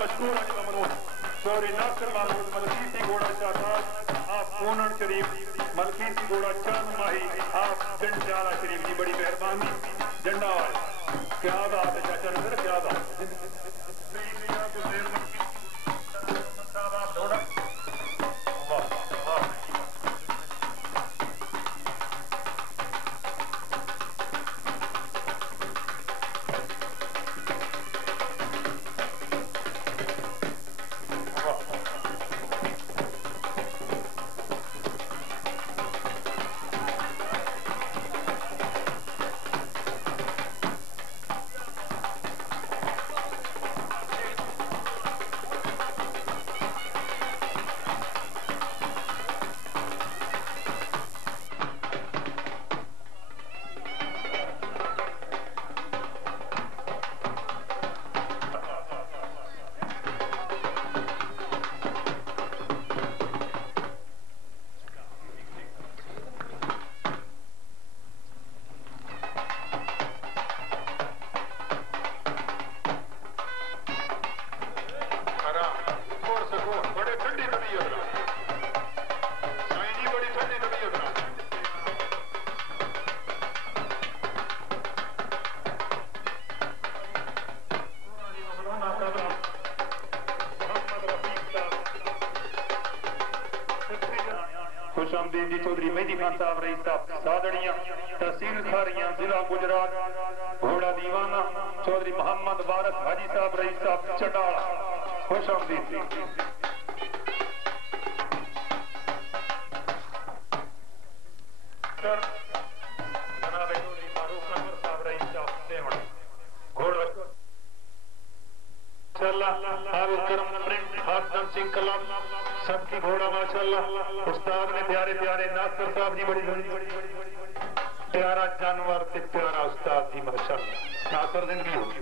मशहूर चौधरी नासिर महमूद मलकीसी घोड़ा शाहबाज आप पूनन शरीफ मलकीसी घोड़ा चंद माही आप जंडाला शरीफ की बड़ी मेहरबानी झंडा वाले क्या बात है चाचा नजर क्या बात खुशामदीद जी चौधरी मेहदी खान साहब रईस साहब सादड़ियां तहसील खारियां जिला गुजरात घोड़ा दीवाना चौधरी मोहम्मद वारस हाजी साहब रईस साहब चटाला खुशामदीद जनाब चौधरी फारूक नगर साहब रईस साहब सेवण घोड़ा करम प्रिंट हासम सिंह कलम सबकी घोड़ा माशाल्लाह उस्ताद ने प्यारे प्यारे नासिर साहब जी बड़ी प्यारा जानवर से प्यारा उस्ताद जी माशाल्लाह नासिर दिन की होगी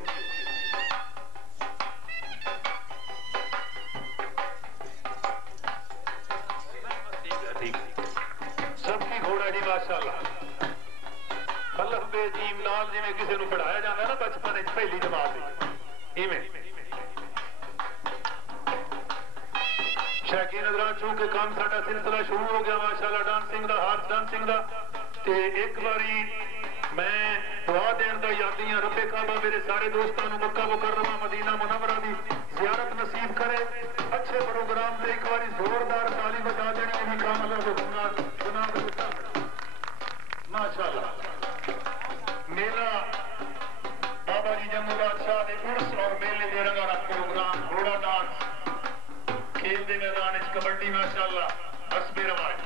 सबकी घोड़ा जी माशाल्लाह अल्लाह बेजीम नाल जिवें किसी नूं पढ़ाया जाता है ना बचपन पहली जमात इवें शौकीन हज़रात चूंकि काम साडा सिलसिला शुरू हो गया माशाल्लाह डांसिंग दा हार्स डांसिंग दा ते एक बारी मैं दुआ देण दा यादी हां रब्बे काबा मेरे सारे दोस्तां नूं मक्का मुकर्रमा मदीना मुनव्वरा दी ज़ियारत नसीब करे अच्छे प्रोग्राम ते एक बारी जोरदार ताली बजा देनी है काम अल्लाह को गुनाह माशाल्लाह मेला बाबा जी जम्मू बादशाह दे उर्स और मेले दे रंगारंग प्रोग्राम घोड़ा डांस खेल दे मैदान कबड्डी माशाल्लाह हस्बे रवाज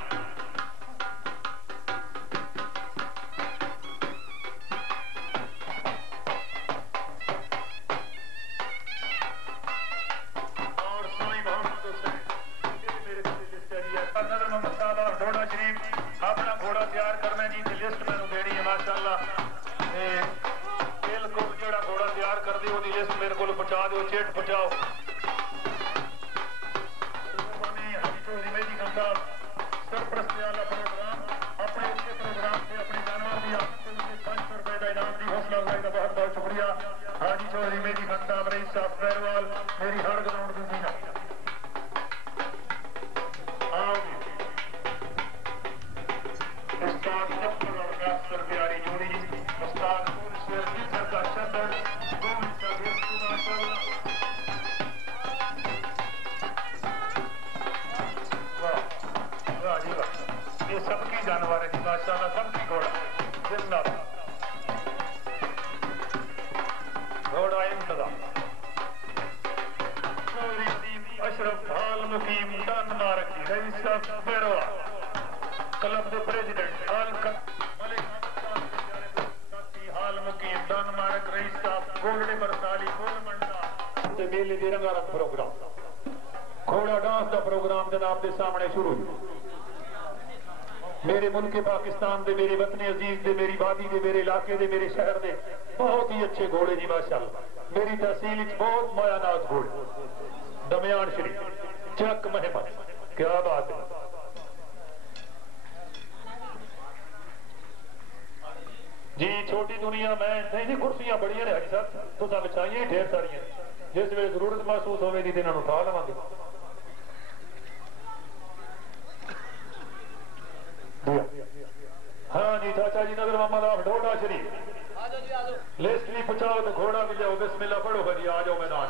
और साईं मोहम्मद हुसैन मेरे नजर मोहम्मद साहब घोड़ा शरीफ अपना घोड़ा तैयार करना जी लिस्ट मैंने देनी है माशाल्लाह बिल्कुल जेड़ा घोड़ा तैयार कर दी वो लिस्ट मेरे को पहुंचा दो चेट पहुंचाओ सरप्रस्त वाला प्रोग्राम अपने अच्छे प्रोग्राम से अपने जानवर भी 500 रुपए का इनाम दी हौसला अफजाई का बहुत बहुत शुक्रिया हाजी चौधरी मेहदी खान साहब रईस साहब पैरवाल मेरी हर ग्राउंड की सीना उस्ताद अब्दुल और नासिर प्यारी जोड़ी उस्ताद शेर टीचर का शब्द ये सबकी जानवर है माशाल्लाह सबकी घोड़ा जिंदाबाद घोड़ा इंतजाम अशरफ हाल मुकीम डनमार्क की रईस साहब बेरवा क्लब के प्रेसिडेंट हाल मुकीम डनमार्क रईस साहब गोल्डे बरसाली गोलमंडा मेले दे रंगारंग प्रोग्राम घोड़ा डांस का प्रोग्राम जनाब के सामने शुरू मेरे मुल्क पाकिस्तान दे मेरे वतन अजीज दे मेरी वादी दे मेरे इलाके दे मेरे शहर दे बहुत ही अच्छे घोड़े जी माशाल्लाह मेरी तहसील बहुत मायानाज घोड़े दमियान शरीफ चक महमद क्या बात है जी छोटी दुनिया में नहीं जी कुर्सियां बड़ियां ने हाजी साहब तो बिछाइए ढेर सारियां जिस वे जरूरत महसूस होगी तो इन्होंने उठा लवेंगे। हाँ जी चाचा जी नगर मोहम्मद डोडा शरीफ लिस्ट भी पहुंचाओ तो घोड़ा भी जाओ बिस्मिल्लाह पढ़ो जी आ जाओ मैदान।